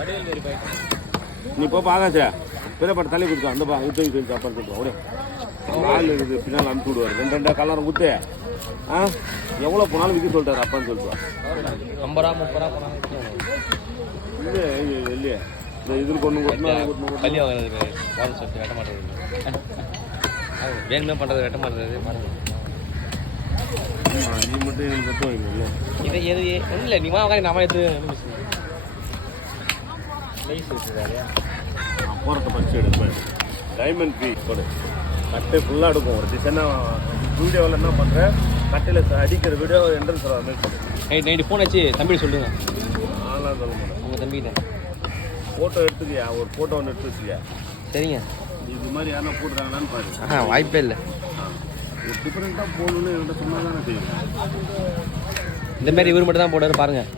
நீ இப்போ ஆகாச்சா பெரியப்பட்ட தள்ளி கொடுத்தோம் அந்த ஊற்றி சொல்லி அப்புறம் சொல்லுவோம் அப்படியே ஆள் இருக்குது பின்னால் அனுப்பிச்சு விடுவார் ரெண்டு ரெண்டா கலரை ஊற்று எவ்வளோ போனாலும் விற்க சொல்லிட்டாரு அப்பான்னு சொல்லிட்டு 50 ரூபா 30 ரூபா இல்லையே இல்லையே இந்த இதுக்கு ஒன்று பள்ளி வாங்குறது வாங்க சொல்லிட்டு வெட்ட மாட்டேங்குது வேணுமே பண்ணுறது வெட்ட மாட்டேங்குது பாருங்க நீ மட்டும் எனக்கு கற்று வைங்க இதை எது ஒன்றும் இல்லை நீ வாங்க நம்ம எது போகிறத பறிச்சு எடுப்பேன் டைமண்ட் பீ கொடு கட்டு ஃபுல்லாக எடுக்கும் ஒரு டிசைனாக வீடியோவில் என்ன பண்ணுறேன் கட்டையில் அடிக்கிற வீடியோ என்ட்ரன்ஸ் வர மாதிரி நைட் நைட்டு ஃபோன் வச்சு தம்பி சொல்லுங்க நான்லாம் சொல்ல மாட்டேன் உங்கள் தம்பிக்கிட்ட ஃபோட்டோ எடுத்துக்கியா ஒரு ஃபோட்டோ ஒன்று எடுத்து வச்சுக்கியா சரிங்க இது மாதிரி யாரும் போட்டுறாங்களான்னு பாரு வாய்ப்பே இல்லை ஒரு டிஃப்ரெண்ட்டாக போகணுன்னு என்கிட்ட சொன்னால் தானே செய்யும் இந்த மாதிரி இவர் மட்டும் தான் போடுறாரு பாருங்கள்